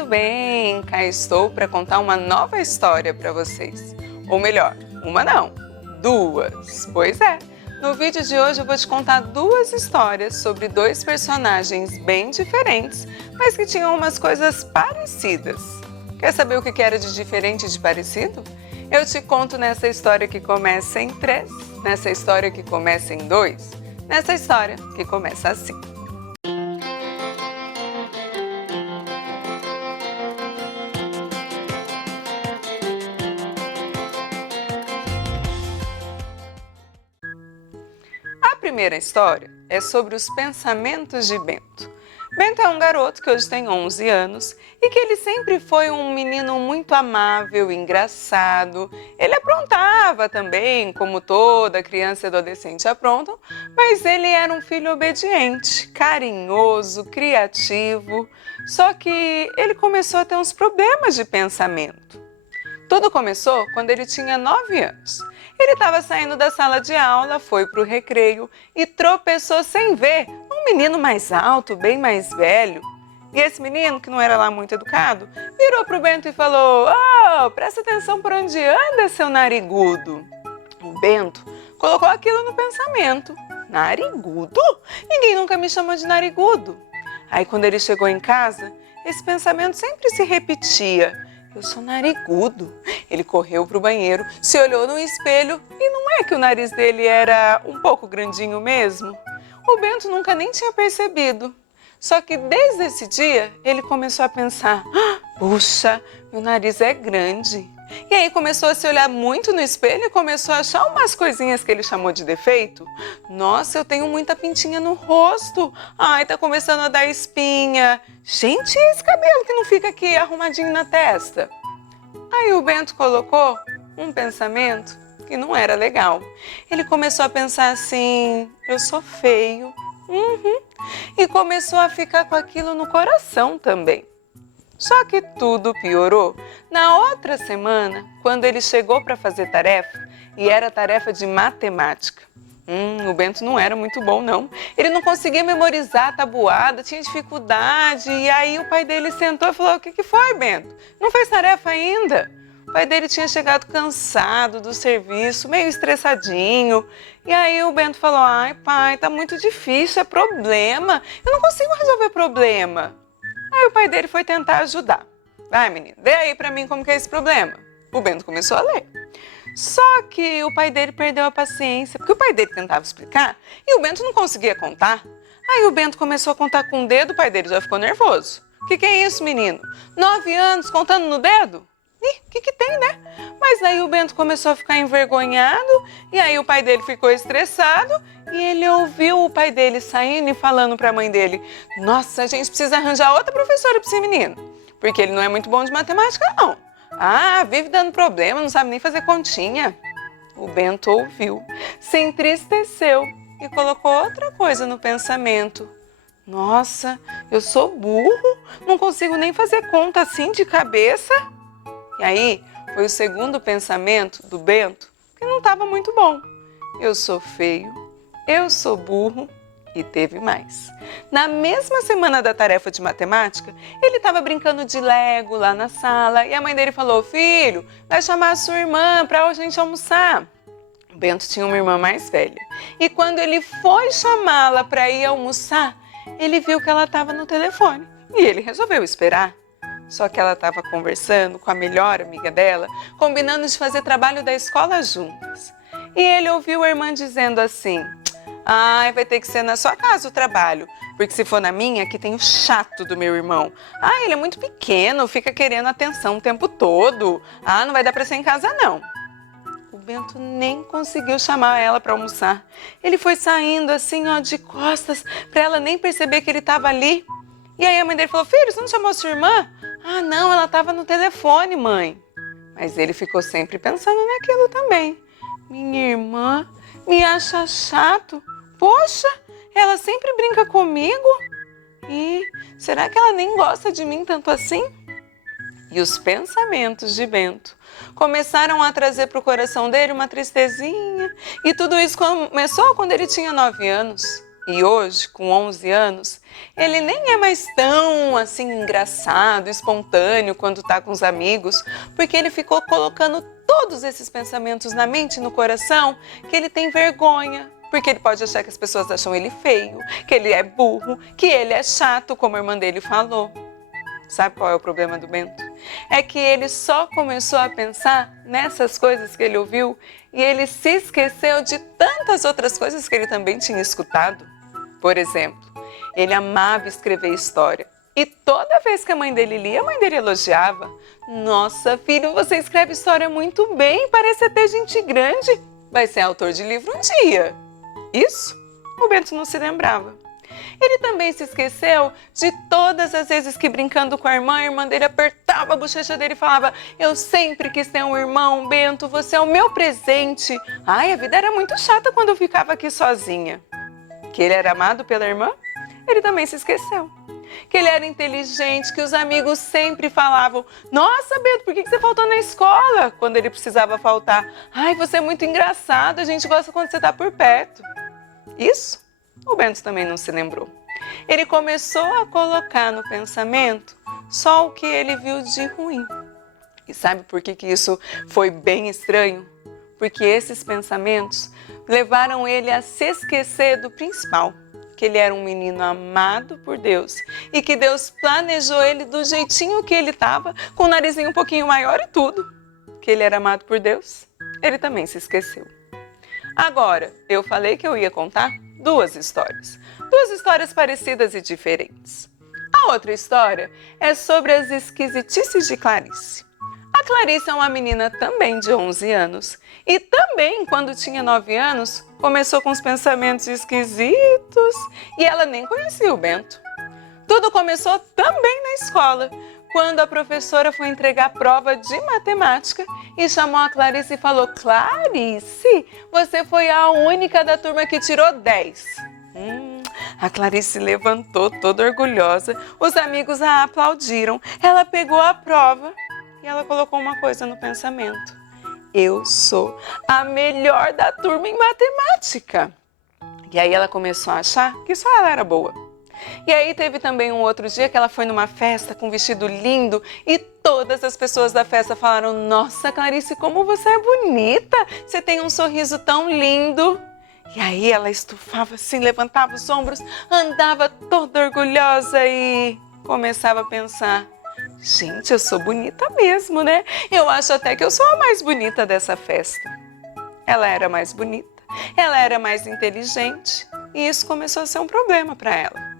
tudo bem? Cá estou para contar uma nova história para vocês. Ou melhor, uma não, duas. Pois é, no vídeo de hoje eu vou te contar duas histórias sobre dois personagens bem diferentes, mas que tinham umas coisas parecidas. Quer saber o que era de diferente e de parecido? Eu te conto nessa história que começa em 3, nessa história que começa em 2, nessa história que começa assim. A primeira história é sobre os pensamentos de Bento. Bento é um garoto que hoje tem 11 anos e que ele sempre foi um menino muito amável, engraçado. Ele aprontava também, como toda criança e adolescente aprontam, mas ele era um filho obediente, carinhoso, criativo. Só que ele começou a ter uns problemas de pensamento. Tudo começou quando ele tinha 9 anos. Ele estava saindo da sala de aula, foi para o recreio e tropeçou sem ver um menino mais alto, bem mais velho. E esse menino, que não era lá muito educado, virou para o Bento e falou: "Oh, presta atenção por onde anda, seu narigudo." O Bento colocou aquilo no pensamento. Narigudo? Ninguém nunca me chamou de narigudo. Aí quando ele chegou em casa, esse pensamento sempre se repetia. Eu sou narigudo. Ele correu para o banheiro, se olhou no espelho e não é que o nariz dele era um pouco grandinho mesmo? O Bento nunca nem tinha percebido. Só que desde esse dia ele começou a pensar: puxa, meu nariz é grande. E aí começou a se olhar muito no espelho e começou a achar umas coisinhas que ele chamou de defeito. Nossa, eu tenho muita pintinha no rosto. Ai, tá começando a dar espinha. Gente, e esse cabelo que não fica aqui arrumadinho na testa? Aí o Bento colocou um pensamento que não era legal. Ele começou a pensar assim: eu sou feio. E começou a ficar com aquilo no coração também. Só que tudo piorou na outra semana, quando ele chegou para fazer tarefa, e era tarefa de matemática. O Bento não era muito bom, não. Ele não conseguia memorizar a tabuada, tinha dificuldade. E aí o pai dele sentou e falou: "O que foi, Bento? Não fez tarefa ainda?" O pai dele tinha chegado cansado do serviço, meio estressadinho. E aí o Bento falou: "Ai, pai, tá muito difícil, é problema. Eu não consigo resolver problema." Aí o pai dele foi tentar ajudar. "Vai, menino, vê aí pra mim como que é esse problema." O Bento começou a ler. Só que o pai dele perdeu a paciência, porque o pai dele tentava explicar e o Bento não conseguia contar. Aí o Bento começou a contar com o dedo, o pai dele já ficou nervoso. Que é isso, menino? 9 anos contando no dedo? Ih, que tem, né? Mas aí o Bento começou a ficar envergonhado e aí o pai dele ficou estressado e ele ouviu o pai dele saindo e falando para a mãe dele: "Nossa, a gente precisa arranjar outra professora para esse menino, porque ele não é muito bom de matemática, não. Ah, vive dando problema, não sabe nem fazer continha." O Bento ouviu, se entristeceu e colocou outra coisa no pensamento. "Nossa, eu sou burro, não consigo nem fazer conta assim de cabeça." E aí foi o segundo pensamento do Bento, que não estava muito bom. Eu sou feio, eu sou burro e teve mais. Na mesma semana da tarefa de matemática, ele estava brincando de Lego lá na sala e a mãe dele falou: "Filho, vai chamar a sua irmã para a gente almoçar." O Bento tinha uma irmã mais velha e quando ele foi chamá-la para ir almoçar, ele viu que ela estava no telefone e ele resolveu esperar. Só que ela estava conversando com a melhor amiga dela, combinando de fazer trabalho da escola juntas. E ele ouviu a irmã dizendo assim: "Ai, vai ter que ser na sua casa o trabalho, porque se for na minha, aqui tem o chato do meu irmão. Ah, ele é muito pequeno, fica querendo atenção o tempo todo. Ah, não vai dar para ser em casa, não." O Bento nem conseguiu chamar ela para almoçar. Ele foi saindo assim, ó, de costas, para ela nem perceber que ele estava ali. E aí a mãe dele falou: "Filho, você não chamou a sua irmã?" "Ah, não, ela estava no telefone, mãe." Mas ele ficou sempre pensando naquilo também. Minha irmã me acha chato? Poxa, ela sempre brinca comigo? E será que ela nem gosta de mim tanto assim? E os pensamentos de Bento começaram a trazer para o coração dele uma tristezinha. E tudo isso começou quando ele tinha 9 anos. E hoje, com 11 anos, ele nem é mais tão assim engraçado, espontâneo quando está com os amigos, porque ele ficou colocando todos esses pensamentos na mente e no coração que ele tem vergonha, porque ele pode achar que as pessoas acham ele feio, que ele é burro, que ele é chato, como a irmã dele falou. Sabe qual é o problema do Bento? É que ele só começou a pensar nessas coisas que ele ouviu e ele se esqueceu de tantas outras coisas que ele também tinha escutado. Por exemplo, ele amava escrever história. E toda vez que a mãe dele lia, a mãe dele elogiava. Nossa, filho, você escreve história muito bem, parece até gente grande. Vai ser autor de livro um dia. Isso o Bento não se lembrava. Ele também se esqueceu de todas as vezes que brincando com a irmã dele apertava a bochecha dele e falava: eu sempre quis ter um irmão, Bento, você é o meu presente. Ai, a vida era muito chata quando eu ficava aqui sozinha. Que ele era amado pela irmã, ele também se esqueceu. Que ele era inteligente, que os amigos sempre falavam: nossa, Bento, por que você faltou na escola? Quando ele precisava faltar. Ai, você é muito engraçado, a gente gosta quando você está por perto. Isso o Bento também não se lembrou. Ele começou a colocar no pensamento só o que ele viu de ruim. E sabe por que isso foi bem estranho? Porque esses pensamentos levaram ele a se esquecer do principal, que ele era um menino amado por Deus e que Deus planejou ele do jeitinho que ele estava, com o narizinho um pouquinho maior e tudo. Que ele era amado por Deus, ele também se esqueceu. Agora, eu falei que eu ia contar duas histórias parecidas e diferentes. A outra história é sobre as esquisitices de Clarice. A Clarice é uma menina também de 11 anos e também, quando tinha 9 anos, começou com os pensamentos esquisitos e ela nem conhecia o Bento. Tudo começou também na escola, quando a professora foi entregar a prova de matemática e chamou a Clarice e falou: Clarice, você foi a única da turma que tirou 10. A Clarice levantou toda orgulhosa, os amigos a aplaudiram, ela pegou a prova e ela colocou uma coisa no pensamento: eu sou a melhor da turma em matemática. E aí ela começou a achar que só ela era boa. E aí teve também um outro dia que ela foi numa festa com um vestido lindo e todas as pessoas da festa falaram: nossa, Clarice, como você é bonita, você tem um sorriso tão lindo. E aí ela estufava assim, levantava os ombros, andava toda orgulhosa e começava a pensar: gente, eu sou bonita mesmo, né? Eu acho até que eu sou a mais bonita dessa festa. Ela era mais bonita, ela era mais inteligente e isso começou a ser um problema para ela.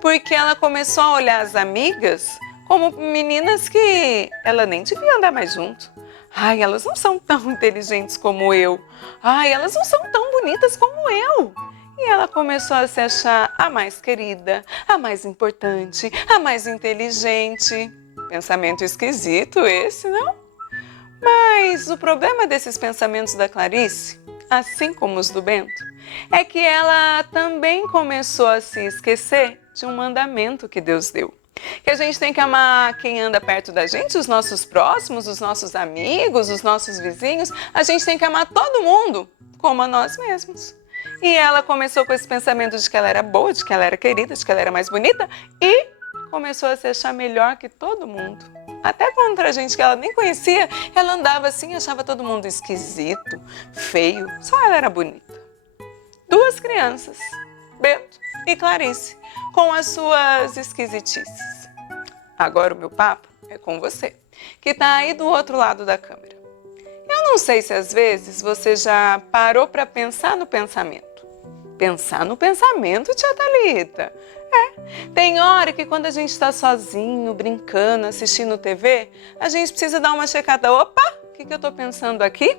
Porque ela começou a olhar as amigas como meninas que ela nem devia andar mais junto. Ai, elas não são tão inteligentes como eu. Ai, elas não são tão bonitas como eu. E ela começou a se achar a mais querida, a mais importante, a mais inteligente. Pensamento esquisito esse, não? Mas o problema desses pensamentos da Clarice, assim como os do Bento, é que ela também começou a se esquecer de um mandamento que Deus deu. Que a gente tem que amar quem anda perto da gente, os nossos próximos, os nossos amigos, os nossos vizinhos. A gente tem que amar todo mundo como a nós mesmos. E ela começou com esse pensamento de que ela era boa, de que ela era querida, de que ela era mais bonita e começou a se achar melhor que todo mundo. Até contra gente que ela nem conhecia, ela andava assim e achava todo mundo esquisito, feio, só ela era bonita. Duas crianças, Bento e Clarice, com as suas esquisitices. Agora o meu papo é com você, que está aí do outro lado da câmera. Eu não sei se às vezes você já parou para pensar no pensamento. Pensar no pensamento, tia Thalita? Tem hora que quando a gente está sozinho, brincando, assistindo TV, a gente precisa dar uma checada. Opa, o que eu estou pensando aqui?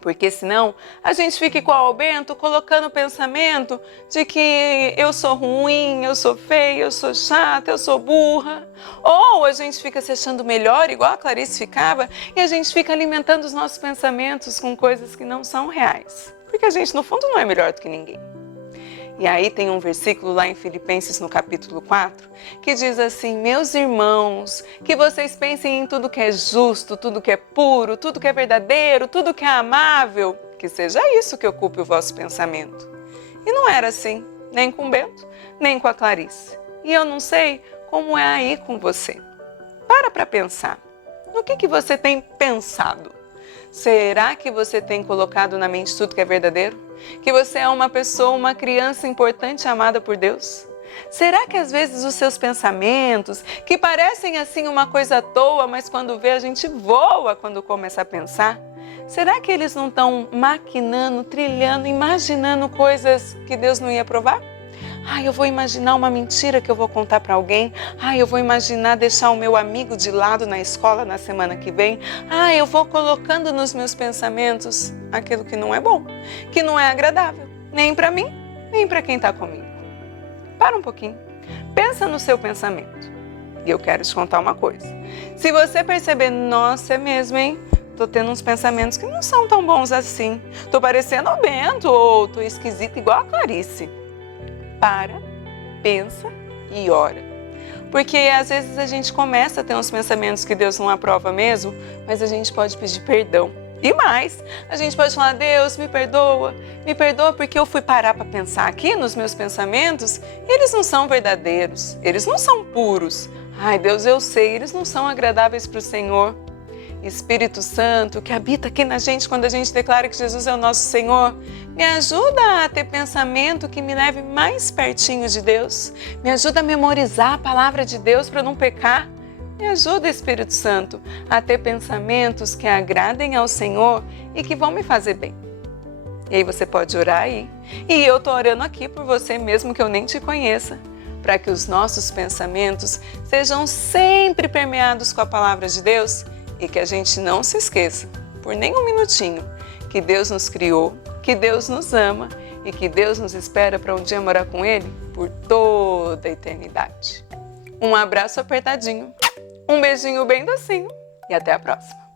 Porque senão a gente fica igual ao Bento, colocando o pensamento de que eu sou ruim, eu sou feia, eu sou chata, eu sou burra. Ou a gente fica se achando melhor, igual a Clarice ficava, e a gente fica alimentando os nossos pensamentos com coisas que não são reais. Porque a gente, no fundo, não é melhor do que ninguém. E aí tem um versículo lá em Filipenses, no capítulo 4, que diz assim: meus irmãos, que vocês pensem em tudo que é justo, tudo que é puro, tudo que é verdadeiro, tudo que é amável, que seja isso que ocupe o vosso pensamento. E não era assim. nem com o Bento, nem com a Clarice. E eu não sei como é aí com você. Para pensar. No que você tem pensado? Será que você tem colocado na mente tudo que é verdadeiro? Que você é uma pessoa, uma criança importante amada por Deus? Será que às vezes os seus pensamentos, que parecem assim uma coisa à toa, mas quando vê a gente voa quando começa a pensar? Será que eles não estão maquinando, trilhando, imaginando coisas que Deus não ia provar? Eu vou imaginar uma mentira que eu vou contar para alguém. Eu vou imaginar deixar o meu amigo de lado na escola na semana que vem. Eu vou colocando nos meus pensamentos aquilo que não é bom, que não é agradável, nem para mim, nem para quem está comigo. Para um pouquinho, pensa no seu pensamento. E eu quero te contar uma coisa. Se você perceber, nossa, é mesmo, hein? Tô tendo uns pensamentos que não são tão bons assim. Tô parecendo o Bento ou tô esquisita igual a Clarice. Para, pensa e ora. Porque às vezes a gente começa a ter uns pensamentos que Deus não aprova mesmo, mas a gente pode pedir perdão. E mais, a gente pode falar, Deus, me perdoa porque eu fui parar para pensar aqui nos meus pensamentos e eles não são verdadeiros, eles não são puros. Deus, eu sei, eles não são agradáveis para o Senhor. Espírito Santo, que habita aqui na gente quando a gente declara que Jesus é o nosso Senhor, me ajuda a ter pensamento que me leve mais pertinho de Deus. Me ajuda a memorizar a palavra de Deus para não pecar. Me ajuda, Espírito Santo, a ter pensamentos que agradem ao Senhor e que vão me fazer bem. E aí você pode orar aí. E eu estou orando aqui por você mesmo que eu nem te conheça, para que os nossos pensamentos sejam sempre permeados com a palavra de Deus e que a gente não se esqueça, por nem um minutinho, que Deus nos criou, que Deus nos ama e que Deus nos espera para um dia morar com Ele por toda a eternidade. Um abraço apertadinho, um beijinho bem docinho e até a próxima.